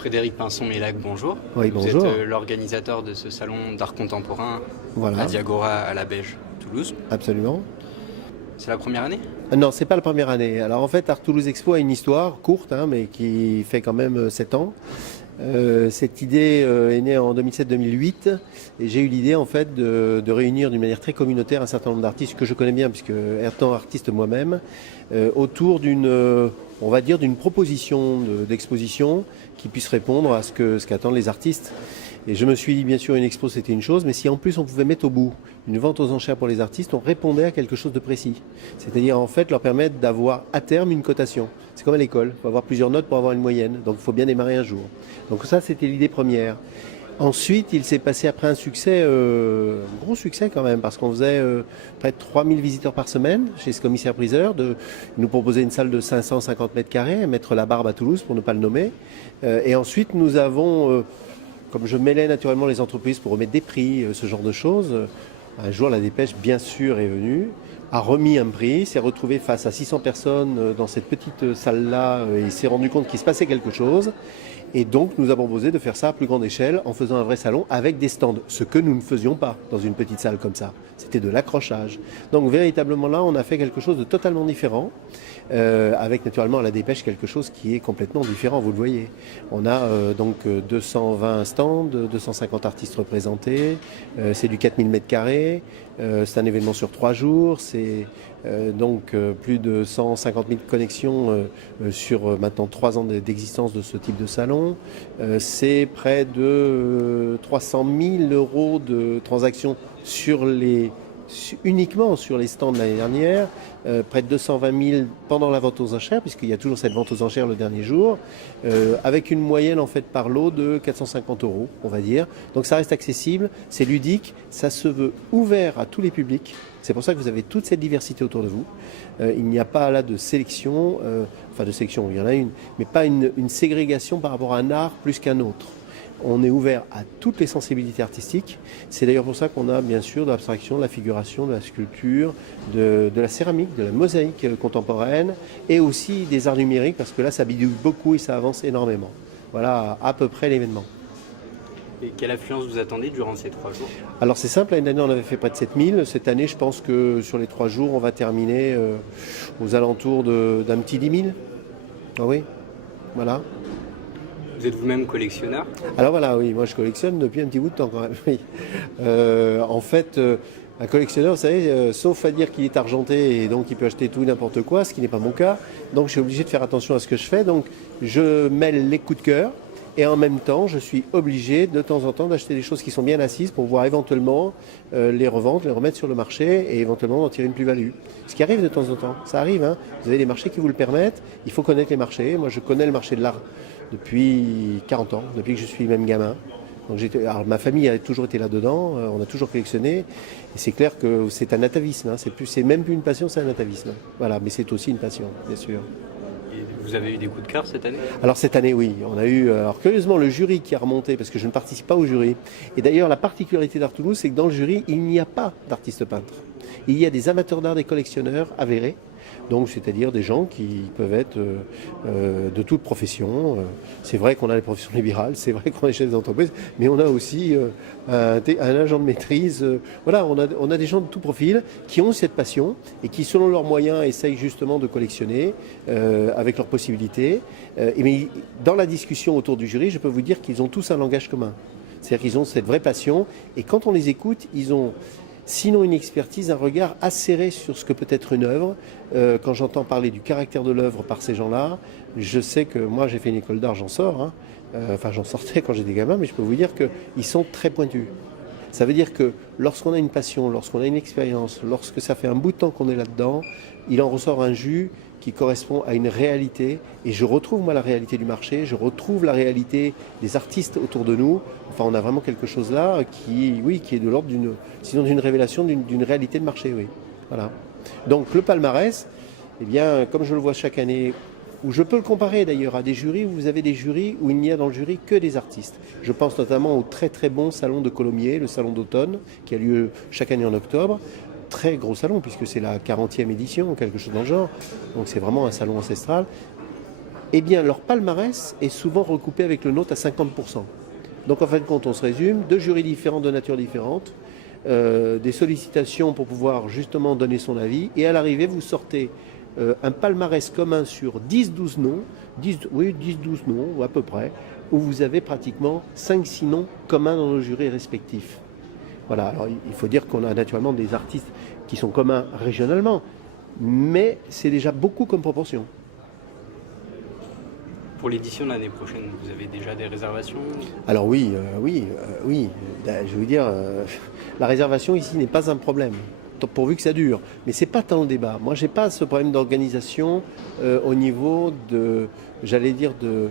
Frédéric Pinson-Mélac, bonjour. Oui, Vous bonjour. êtes l'organisateur de ce salon d'art contemporain Voilà, à Diagora, à la Beige, Toulouse. absolument. C'est la première année? Non, c'est pas la première année. Alors en fait, Art Toulouse Expo a une histoire courte, mais qui fait quand même 7 ans. Cette idée est née en 2007-2008 et j'ai eu l'idée en fait de réunir d'une manière très communautaire un certain nombre d'artistes que je connais bien puisque étant artiste moi-même autour on va dire d'une proposition d'exposition qui puisse répondre à ce qu'attendent les artistes. Et je me suis dit, bien sûr, une expo, c'était une chose, mais si en plus on pouvait mettre au bout une vente aux enchères pour les artistes, on répondait à quelque chose de précis. C'est-à-dire, en fait, leur permettre d'avoir à terme une cotation. C'est comme à l'école, il faut avoir plusieurs notes pour avoir une moyenne, donc il faut bien démarrer un jour. Donc ça, c'était l'idée première. Ensuite, il s'est passé après un succès, un gros succès quand même, parce qu'on faisait près de 3000 visiteurs par semaine chez ce commissaire-priseur. Il nous proposait une salle de 550 mètres carrés, mettre la barbe à Toulouse pour ne pas le nommer. Et ensuite, nous avons... Comme je mêlais naturellement les entreprises pour remettre des prix, ce genre de choses, un jour la Dépêche, bien sûr, est venue, a remis un prix, s'est retrouvé face à 600 personnes dans cette petite salle-là et s'est rendu compte qu'il se passait quelque chose. Et donc nous avons proposé de faire ça à plus grande échelle en faisant un vrai salon avec des stands, ce que nous ne faisions pas dans une petite salle comme ça. C'était de l'accrochage. Donc véritablement là, on a fait quelque chose de totalement différent. Avec naturellement à la Dépêche quelque chose qui est complètement différent, vous le voyez. On a donc 220 stands, 250 artistes représentés, c'est du 4000 m², c'est un événement sur 3 jours, c'est donc plus de 150 000 connexions sur maintenant 3 ans d'existence de ce type de salon. C'est près de 300 000 euros de transactions uniquement sur les stands de l'année dernière, près de 220 000 pendant la vente aux enchères, puisqu'il y a toujours cette vente aux enchères le dernier jour, avec une moyenne en fait par lot de 450 euros, on va dire. Donc ça reste accessible, c'est ludique, ça se veut ouvert à tous les publics. C'est pour ça que vous avez toute cette diversité autour de vous. Il n'y a pas là de sélection, enfin de sélection, il y en a une, mais pas une ségrégation par rapport à un art plus qu'un autre. On est ouvert à toutes les sensibilités artistiques. C'est d'ailleurs pour ça qu'on a bien sûr de l'abstraction, de la figuration, de la sculpture, de la céramique, de la mosaïque contemporaine et aussi des arts numériques parce que là ça bidouille beaucoup et ça avance énormément. Voilà à peu près l'événement. Et quelle affluence vous attendez durant ces 3 jours? Alors c'est simple, l'année dernière on avait fait près de 7000. Cette année je pense que sur les 3 jours on va terminer aux alentours d'un petit 10 000. Ah oui, voilà. Vous êtes vous-même collectionneur? Alors voilà, oui, moi je collectionne depuis un petit bout de temps quand même. Oui. En fait, un collectionneur, vous savez, sauf à dire qu'il est argenté et donc il peut acheter tout et n'importe quoi, ce qui n'est pas mon cas. Donc je suis obligé de faire attention à ce que je fais. Donc je mêle les coups de cœur et en même temps, je suis obligé de temps en temps d'acheter des choses qui sont bien assises pour pouvoir éventuellement les revendre, les remettre sur le marché et éventuellement en tirer une plus-value. Ce qui arrive de temps en temps, ça arrive. Vous avez des marchés qui vous le permettent. Il faut connaître les marchés. Moi, je connais le marché de l'art depuis 40 ans, depuis que je suis même gamin. Donc alors, ma famille a toujours été là-dedans, on a toujours collectionné. Et c'est clair que c'est un atavisme, c'est même plus une passion, c'est un atavisme. Voilà, mais c'est aussi une passion, bien sûr. Et vous avez eu des coups de cœur cette année? Alors cette année, oui, on a eu, alors curieusement, le jury qui a remonté, parce que je ne participe pas au jury. Et d'ailleurs, la particularité d'Art Toulouse, c'est que dans le jury, il n'y a pas d'artistes peintres. Il y a des amateurs d'art, des collectionneurs avérés. Donc, c'est-à-dire des gens qui peuvent être de toute profession. C'est vrai qu'on a les professions libérales, c'est vrai qu'on est chef d'entreprise, mais on a aussi un agent de maîtrise. Voilà, on a des gens de tout profil qui ont cette passion et qui, selon leurs moyens, essayent justement de collectionner avec leurs possibilités. Mais dans la discussion autour du jury, je peux vous dire qu'ils ont tous un langage commun. C'est-à-dire qu'ils ont cette vraie passion et quand on les écoute, ils ont... Sinon une expertise, un regard acéré sur ce que peut être une œuvre. Quand j'entends parler du caractère de l'œuvre par ces gens-là, je sais que moi j'ai fait une école d'art, j'en sors. Enfin j'en sortais quand j'étais gamin, mais je peux vous dire qu'ils sont très pointus. Ça veut dire que lorsqu'on a une passion, lorsqu'on a une expérience, lorsque ça fait un bout de temps qu'on est là-dedans, il en ressort un jus qui correspond à une réalité. Et je retrouve moi la réalité du marché, je retrouve la réalité des artistes autour de nous. Enfin, on a vraiment quelque chose là qui est de l'ordre d'une révélation d'une réalité de marché, oui. Voilà. Donc le palmarès, eh bien, comme je le vois chaque année, où je peux le comparer d'ailleurs à des jurys où vous avez des jurys où il n'y a dans le jury que des artistes. Je pense notamment au très très bon salon de Colomiers, le salon d'automne, qui a lieu chaque année en octobre. Très gros salon puisque c'est la 40e édition, quelque chose dans le genre. Donc c'est vraiment un salon ancestral. eh bien leur palmarès est souvent recoupé avec le nôtre à 50%. Donc en fin de compte, on se résume, 2 jurys différents de nature différente, des sollicitations pour pouvoir justement donner son avis, et à l'arrivée, vous sortez un palmarès commun sur 10-12 noms, 10-12 noms à peu près, où vous avez pratiquement 5-6 noms communs dans nos jurys respectifs. Voilà, alors il faut dire qu'on a naturellement des artistes qui sont communs régionalement, mais c'est déjà beaucoup comme proportion. Pour l'édition de l'année prochaine, vous avez déjà des réservations? Alors oui. Je vais vous dire, la réservation ici n'est pas un problème, pourvu que ça dure. Mais c'est pas tant le débat. Moi, j'ai pas ce problème d'organisation au niveau de, j'allais dire, de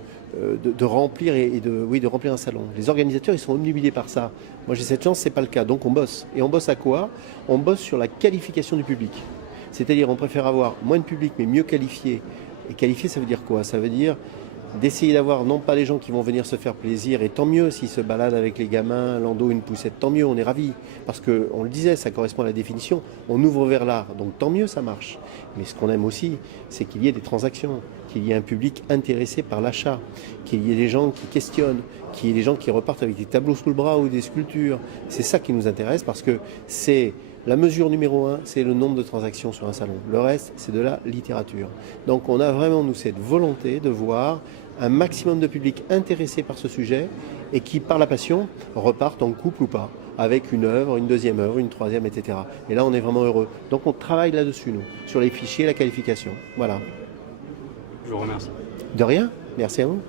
remplir de remplir un salon. Les organisateurs, ils sont obnubilés par ça. Moi, j'ai cette chance, c'est pas le cas. Donc, on bosse. Et on bosse à quoi? On bosse sur la qualification du public. C'est-à-dire, on préfère avoir moins de public, mais mieux qualifié. Et qualifié, ça veut dire quoi? Ça veut dire d'essayer d'avoir non pas les gens qui vont venir se faire plaisir, et tant mieux s'ils se baladent avec les gamins, un landau, une poussette, tant mieux, on est ravis. Parce qu'on le disait, ça correspond à la définition, on ouvre vers l'art, donc tant mieux, ça marche. Mais ce qu'on aime aussi, c'est qu'il y ait des transactions, qu'il y ait un public intéressé par l'achat, qu'il y ait des gens qui questionnent, qu'il y ait des gens qui repartent avec des tableaux sous le bras ou des sculptures. C'est ça qui nous intéresse, parce que c'est la mesure numéro 1, c'est le nombre de transactions sur un salon. Le reste, c'est de la littérature. Donc on a vraiment, nous, cette volonté de voir un maximum de public intéressé par ce sujet et qui, par la passion, repartent en couple ou pas, avec une œuvre, une deuxième œuvre, une troisième, etc. Et là, on est vraiment heureux. Donc on travaille là-dessus, nous, sur les fichiers, la qualification. Voilà. Je vous remercie. De rien, merci à vous.